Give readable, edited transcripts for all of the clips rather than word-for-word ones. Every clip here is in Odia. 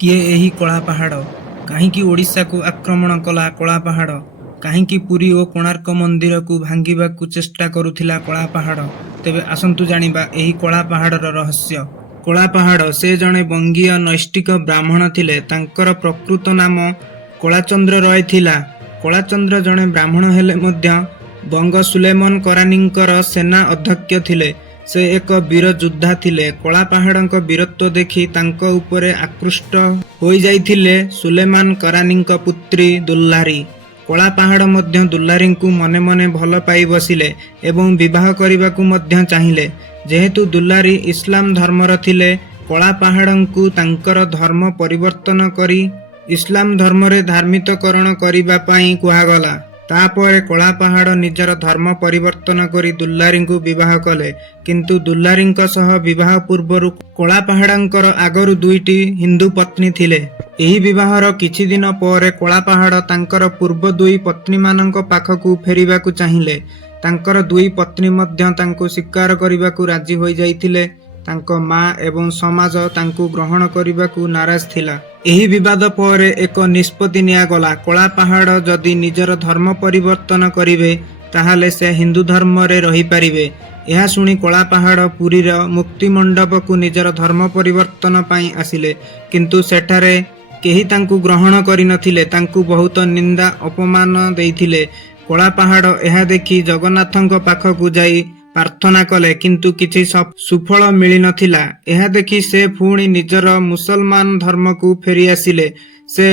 କିଏ ଏହି କଳା ପାହାଡ଼? କାହିଁକି ଓଡ଼ିଶାକୁ ଆକ୍ରମଣ କଲା କଳା ପାହାଡ଼? କାହିଁକି ପୁରୀ ଓ କୋଣାର୍କ ମନ୍ଦିରକୁ ଭାଙ୍ଗିବାକୁ ଚେଷ୍ଟା କରୁଥିଲା କଳା ପାହାଡ଼? ତେବେ ଆସନ୍ତୁ ଜାଣିବା ଏହି କଳା ପାହାଡ଼ର ରହସ୍ୟ। କଳା ପାହାଡ଼ ସେ ଜଣେ ବଙ୍ଗୀୟ ନୈଷ୍ଠିକ ବ୍ରାହ୍ମଣ ଥିଲେ। ତାଙ୍କର ପ୍ରକୃତ ନାମ କଳାଚନ୍ଦ୍ର ରୟ ଥିଲା। କଳାଚନ୍ଦ୍ର ଜଣେ ବ୍ରାହ୍ମଣ ହେଲେ ମଧ୍ୟ ବଙ୍ଗ ସୁଲେମାନ କରାନୀଙ୍କର ସେନା ଅଧ୍ୟକ୍ଷ ଥିଲେ। ସେ ଏକ ବୀର ଯୋଦ୍ଧା ଥିଲେ। କଳା ପାହାଡ଼ଙ୍କ ବୀରତ୍ୱ ଦେଖି ତାଙ୍କ ଉପରେ ଆକୃଷ୍ଟ ହୋଇଯାଇଥିଲେ ସୁଲେମାନ କରାନୀଙ୍କ ପୁତ୍ରୀ ଦୁଲ୍ଲାରୀ। କଳା ପାହାଡ଼ ମଧ୍ୟ ଦୁଲ୍ଲାରୀଙ୍କୁ ମନେ ମନେ ଭଲ ପାଇ ବସିଲେ ଏବଂ ବିବାହ କରିବାକୁ ମଧ୍ୟ ଚାହିଁଲେ। ଯେହେତୁ ଦୁଲ୍ଲାରୀ ଇସଲାମ ଧର୍ମର ଥିଲେ, କଳା ପାହାଡ଼ଙ୍କୁ ତାଙ୍କର ଧର୍ମ ପରିବର୍ତ୍ତନ କରି ଇସଲାମ ଧର୍ମରେ ଧାର୍ମିକକରଣ କରିବା ପାଇଁ କୁହାଗଲା। ତାପରେ କଳା ପାହାଡ଼ ନିଜର ଧର୍ମ ପରିବର୍ତ୍ତନ କରି ଦୁଲ୍ଲାରୀଙ୍କୁ ବିବାହ କଲେ। କିନ୍ତୁ ଦୁଲ୍ଲାରୀଙ୍କ ସହ ବିବାହ ପୂର୍ବରୁ କଳା ପାହାଡ଼ଙ୍କର ଆଗରୁ ଦୁଇଟି ହିନ୍ଦୁ ପତ୍ନୀ ଥିଲେ। ଏହି ବିବାହର କିଛି ଦିନ ପରେ କଳା ପାହାଡ଼ ତାଙ୍କର ପୂର୍ବ ଦୁଇ ପତ୍ନୀମାନଙ୍କ ପାଖକୁ ଫେରିବାକୁ ଚାହିଁଲେ। ତାଙ୍କର ଦୁଇ ପତ୍ନୀ ମଧ୍ୟ ତାଙ୍କୁ ସ୍ୱୀକାର କରିବାକୁ ରାଜି ହୋଇଯାଇଥିଲେ। ତାଙ୍କ ମା ଏବଂ ସମାଜ ତାଙ୍କୁ ଗ୍ରହଣ କରିବାକୁ ନାରାଜ ଥିଲା। ଏହି ବିବାଦ ପରେ ଏକ ନିଷ୍ପତ୍ତି ନିଆଗଲା। କଳା ପାହାଡ଼ ଯଦି ନିଜର ଧର୍ମ ପରିବର୍ତ୍ତନ କରିବେ ତାହେଲେ ସେ ହିନ୍ଦୁ ଧର୍ମରେ ରହିପାରିବେ। ଏହା ଶୁଣି କଳା ପାହାଡ଼ ପୁରୀର ମୁକ୍ତି ମଣ୍ଡପକୁ ନିଜର ଧର୍ମ ପରିବର୍ତ୍ତନ ପାଇଁ ଆସିଲେ। କିନ୍ତୁ ସେଠାରେ କେହି ତାଙ୍କୁ ଗ୍ରହଣ କରିନଥିଲେ। ତାଙ୍କୁ ବହୁତ ନିନ୍ଦା ଅପମାନ ଦେଇଥିଲେ। କଳା ପାହାଡ଼ ଏହା ଦେଖି ଜଗନ୍ନାଥଙ୍କ ପାଖକୁ ଯାଇ ପ୍ରାର୍ଥନା କଲେ, କିନ୍ତୁ କିଛି ସୁଫଳ ମିଳିନଥିଲା। ଏହା ଦେଖି ସେ ପୁଣି ନିଜର ମୁସଲମାନ ଧର୍ମକୁ ଫେରିଆସିଲେ। ସେ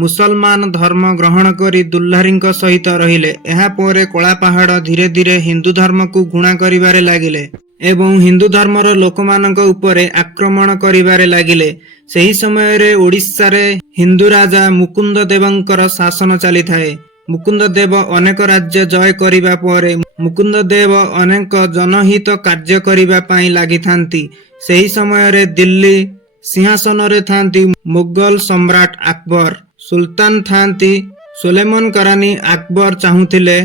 ମୁସଲମାନ ଧର୍ମ ଗ୍ରହଣ କରି ଦୁଲ୍ଲାରୀଙ୍କ ସହିତ ରହିଲେ। ଏହାପରେ କଳା ପାହାଡ଼ ଧୀରେ ଧୀରେ ହିନ୍ଦୁ ଧର୍ମକୁ ଘୃଣା କରିବାରେ ଲାଗିଲେ ଏବଂ ହିନ୍ଦୁ ଧର୍ମର ଲୋକମାନଙ୍କ ଉପରେ ଆକ୍ରମଣ କରିବାରେ ଲାଗିଲେ। ସେହି ସମୟରେ ଓଡ଼ିଶାରେ ହିନ୍ଦୁ ରାଜା ମୁକୁନ୍ଦ ଦେବଙ୍କର ଶାସନ ଚାଲିଥାଏ। ମୁକୁନ୍ଦ ଦେବ ଅନେକ ରାଜ୍ୟ ଜୟ କରିବା ପରେ ମୁକୁନ୍ଦ ଦେବ ଅନେକ ଜନହିତ କାର୍ଯ୍ୟ କରିବା ପାଇଁ ଲାଗିଥାନ୍ତି। ସେହି ସମୟରେ ଦିଲ୍ଲୀ ସିଂହାସନରେ ଥାନ୍ତି ମୋଗଲ ସମ୍ରାଟ ଆକବର। ସୁଲତାନ ଥାନ୍ତି ସୁଲେମାନ କରାନୀ। ଆକବର ଚାହୁଁଥିଲେ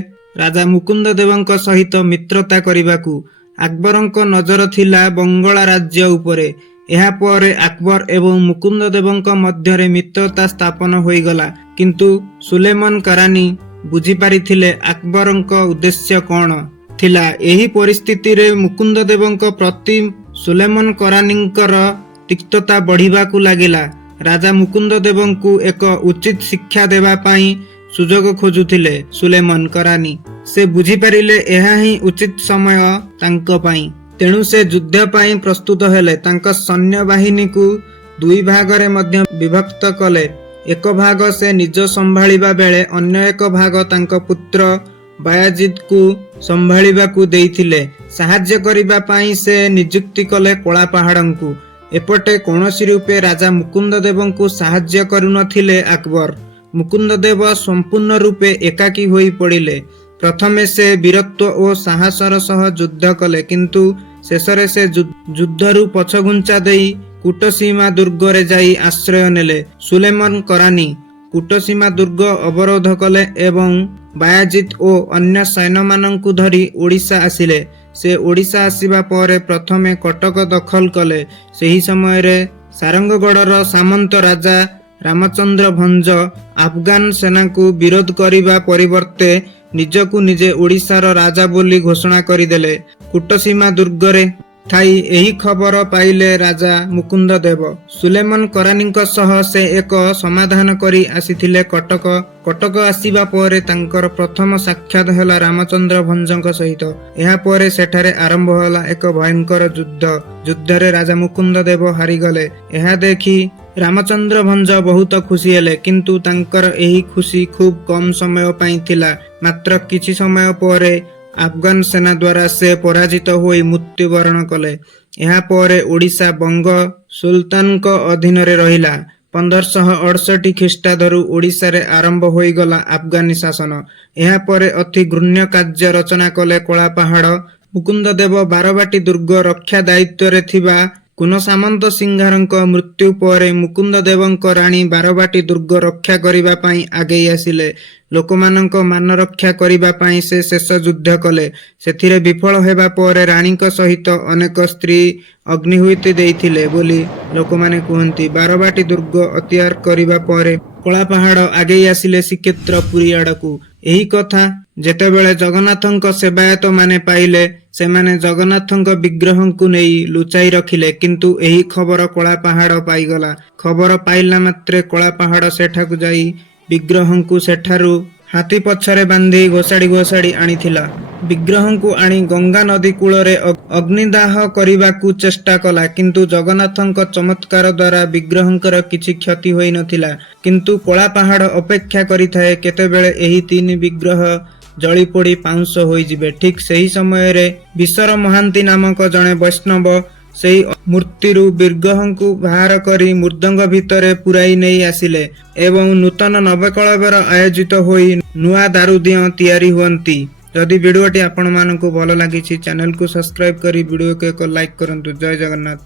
ରାଜା ମୁକୁନ୍ଦ ଦେବଙ୍କ ସହିତ ମିତ୍ରତା କରିବାକୁ। ଆକବରଙ୍କ ନଜର ଥିଲା ବଙ୍ଗଳା ରାଜ୍ୟ ଉପରେ। ଏହାପରେ ଆକବର ଏବଂ ମୁକୁନ୍ଦ ଦେବଙ୍କ ମଧ୍ୟରେ ମିତ୍ରତା ସ୍ଥାପନ ହୋଇଗଲା। କିନ୍ତୁ ସୁଲେମାନ କରାନୀ ବୁଝିପାରିଥିଲେ ଆକବରଙ୍କ ଉଦ୍ଦେଶ୍ୟ କ'ଣ ଥିଲା। ଏହି ପରିସ୍ଥିତିରେ ମୁକୁନ୍ଦ ଦେବଙ୍କ ପ୍ରତି ସୁଲେମାନ କରାନୀଙ୍କର ତିକ୍ତତା ବଢ଼ିବାକୁ ଲାଗିଲା। ରାଜା ମୁକୁନ୍ଦ ଦେବଙ୍କୁ ଏକ ଉଚିତ ଶିକ୍ଷା ଦେବା ପାଇଁ ସୁଯୋଗ ଖୋଜୁଥିଲେ ସୁଲେମାନ କରାନୀ। ସେ ବୁଝିପାରିଲେ ଏହା ହିଁ ଉଚିତ ସମୟ ତାଙ୍କ ପାଇଁ। ତେଣୁ ସେ ଯୁଦ୍ଧ ପାଇଁ ପ୍ରସ୍ତୁତ ହେଲେ। ତାଙ୍କ ସୈନ୍ୟବାହିନୀକୁ ଦୁଇ ଭାଗରେ ମଧ୍ୟ ବିଭକ୍ତ କଲେ। ଏକ ଭାଗ ସେ ନିଜ ସମ୍ଭାଳିବା ବେଳେ ଅନ୍ୟ ଏକ ଭାଗ ତାଙ୍କ ପୁତ୍ର ବାୟାଜିଦକୁ ସମ୍ଭାଳିବାକୁ ଦେଇଥିଲେ। ସାହାଯ୍ୟ କରିବା ପାଇଁ ସେ ନିଯୁକ୍ତି କଲେ କଳା ପାହାଡ଼ଙ୍କୁ। ଏପଟେ କୌଣସି ରୂପେ ରାଜା ମୁକୁନ୍ଦ ଦେବଙ୍କୁ ସାହାଯ୍ୟ କରୁନଥିଲେ ଆକବର। ମୁକୁନ୍ଦ ଦେବ ସମ୍ପୂର୍ଣ୍ଣ ରୂପେ ଏକାକୀ ହୋଇ ପଡ଼ିଲେ। ପ୍ରଥମେ ସେ ବୀରତ୍ୱ ଓ ସାହସର ସହ ଯୁଦ୍ଧ କଲେ, କିନ୍ତୁ ଶେଷରେ ସେ ଯୁଦ୍ଧରୁ ପଛଘୁଞ୍ଚା ଦେଇ କୁଟସୀମା ଦୁର୍ଗରେ ଯାଇ ଆଶ୍ରୟ ନେଲେ। ସୁଲେମାନ କରାନୀ କୁଟସୀମା ଦୁର୍ଗ ଅବରୋଧ କଲେ ଏବଂ ବାୟାଜିଦ ଓ ଅନ୍ୟ ସୈନ୍ୟମାନଙ୍କୁ ଧରି ଓଡ଼ିଶା ଆସିଲେ। ସେ ଓଡ଼ିଶା ଆସିବା ପରେ ପ୍ରଥମେ କଟକ ଦଖଲ କଲେ। ସେହି ସମୟରେ ସାରଙ୍ଗଗଡ଼ର ସାମନ୍ତ ରାଜା ରାମଚନ୍ଦ୍ର ଭଞ୍ଜ ଆଫଗାନ ସେନାକୁ ବିରୋଧ କରିବା ପରିବର୍ତ୍ତେ ନିଜକୁ ନିଜେ ଓଡ଼ିଶାର ରାଜା ବୋଲି ଘୋଷଣା କରିଦେଲେ। କୁଟସୀମା ଦୁର୍ଗରେ ଥାଇ ଏହି ଖବର ପାଇଲେ ରାଜା ମୁକୁନ୍ଦ ଦେବ। ସୁଲେମାନ କରାନୀଙ୍କ ସହ ସେ ଏକ ସମାଧାନ କରି ଆସିଥିଲେ କଟକ। କଟକ ଆସିବା ପରେ ତାଙ୍କର ପ୍ରଥମ ସାକ୍ଷାତ ହେଲା ରାମଚନ୍ଦ୍ର ଭଞ୍ଜଙ୍କ ସହିତ। ଏହାପରେ ସେଠାରେ ଆରମ୍ଭ ହେଲା ଏକ ଭୟଙ୍କର ଯୁଦ୍ଧ। ଯୁଦ୍ଧରେ ରାଜା ମୁକୁନ୍ଦ ଦେବ ହାରିଗଲେ। ଏହା ଦେଖି ରାମଚନ୍ଦ୍ର ଭଞ୍ଜ ବହୁତ ଖୁସି ହେଲେ, କିନ୍ତୁ ତାଙ୍କର ଏହି ଖୁସି ଖୁବ୍ କମ୍ ସମୟ ପାଇଁ ଥିଲା। ମାତ୍ର କିଛି ସମୟ ପରେ ଆଫଗାନ ସେନା ଦ୍ୱାରା ସେ ପରାଜିତ ହୋଇ ମୃତ୍ୟୁବରଣ କଲେ। ଏହାପରେ ଓଡ଼ିଶା ବଙ୍ଗ ସୁଲତାନଙ୍କ ଅଧୀନରେ ରହିଲା। 1568 ଖ୍ରୀଷ୍ଟାବ୍ଦରୁ ଓଡ଼ିଶାରେ ଆରମ୍ଭ ହୋଇଗଲା ଆଫଗାନୀ ଶାସନ। ଏହାପରେ ଅତି ଘୃଣ୍ୟ କାର୍ଯ୍ୟ ରଚନା କଲେ କଳା ପାହାଡ଼। ମୁକୁନ୍ଦ ଦେବ ବାରବାଟୀ ଦୁର୍ଗ ରକ୍ଷା ଦାୟିତ୍ୱରେ ଥିବା କୁନ ସାମନ୍ତ ସିଂହାରଙ୍କ ମୃତ୍ୟୁ ପରେ ମୁକୁନ୍ଦ ଦେବଙ୍କ ରାଣୀ ବାରବାଟୀ ଦୁର୍ଗ ରକ୍ଷା କରିବା ପାଇଁ ଆଗେଇ ଆସିଲେ। ଲୋକମାନଙ୍କ ମାନ ରକ୍ଷା କରିବା ପାଇଁ ସେ ଶେଷ ଯୁଦ୍ଧ କଲେ। ସେଥିରେ ବିଫଳ ହେବା ପରେ ରାଣୀଙ୍କ ସହିତ ଅନେକ ସ୍ତ୍ରୀ ଅଗ୍ନିହୁତି ଦେଇଥିଲେ ବୋଲି ଲୋକମାନେ କୁହନ୍ତି। ବାରବାଟୀ ଦୁର୍ଗ ଅତିଆର କରିବା ପରେ କଳାପାହାଡ଼ ଆଗେଇ ଆସିଲେ ଶ୍ରୀକ୍ଷେତ୍ର ପୁରୀ ଆଡ଼କୁ। ଏହି କଥା ଯେତେବେଳେ ଜଗନ୍ନାଥଙ୍କ ସେବାୟତ ମାନେ ପାଇଲେ, ସେମାନେ ଜଗନ୍ନାଥଙ୍କ ବିଗ୍ରହଙ୍କୁ ନେଇ ଲୁଚାଇ ରଖିଲେ। କିନ୍ତୁ ଏହି ଖବର କଳାପାହାଡ଼ ପାଇଗଲା। ଖବର ପାଇଲା ମାତ୍ରେ କଳାପାହାଡ଼ ସେଠାକୁ ଯାଇ ବିଗ୍ରହଙ୍କୁ ସେଠାରୁ ହାତୀ ପଛରେ ବାନ୍ଧି ଘୋଷାଡ଼ି ଆଣିଥିଲା। ବିଗ୍ରହଙ୍କୁ ଆଣି ଗଙ୍ଗା ନଦୀ କୂଳରେ ଅଗ୍ନିଦାହ କରିବାକୁ ଚେଷ୍ଟା କଲା। କିନ୍ତୁ ଜଗନ୍ନାଥଙ୍କ ଚମତ୍କାର ଦ୍ୱାରା ବିଗ୍ରହଙ୍କର କିଛି କ୍ଷତି ହୋଇନଥିଲା। କିନ୍ତୁ କଳାପାହାଡ଼ ଅପେକ୍ଷା କରିଥାଏ କେତେବେଳେ ଏହି ତିନି ବିଗ୍ରହ ଜଳିପୋଡ଼ି ପାଉଁଶ ହୋଇଯିବେ। ଠିକ୍ ସେହି ସମୟରେ ବିଶର ମହାନ୍ତି ନାମକ ଜଣେ ବୈଷ୍ଣବ ସେହି ମୂର୍ତ୍ତିରୁ ବିଗ୍ରହଙ୍କୁ ବାହାର କରି ମୃଦଙ୍ଗ ଭିତରେ ପୁରାଇ ନେଇ ଆସିଲେ ଏବଂ ନୂତନ ନବକଳେବର ଆୟୋଜିତ ହୋଇ ନୂଆ ଦାରୁଦିଅଁ ତିଆରି ହୁଅନ୍ତି। ଯଦି ଭିଡ଼ିଓଟି ଆପଣମାନଙ୍କୁ ଭଲ ଲାଗିଛି, ଚ୍ୟାନେଲକୁ ସବସ୍କ୍ରାଇବ୍ କରି ଭିଡ଼ିଓକୁ ଏକ ଲାଇକ୍ କରନ୍ତୁ। ଜୟ ଜଗନ୍ନାଥ।